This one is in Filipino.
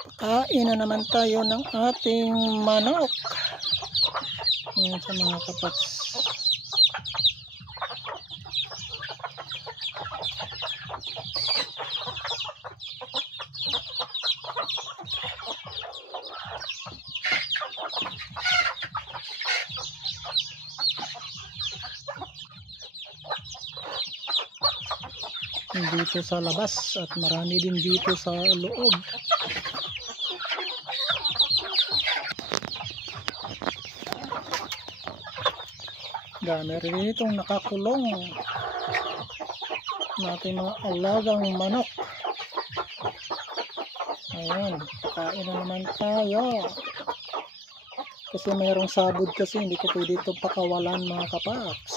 Kain na naman tayo ng ating manok. Ayan sa mga kapats. Dito sa labas at marami din dito sa loob. Dami rin itong nakakulong natin mga alagang manok. Ayan, kain na naman tayo. Kasi mayroong sabod kasi hindi ko pwede itong pakawalan mga kapaks.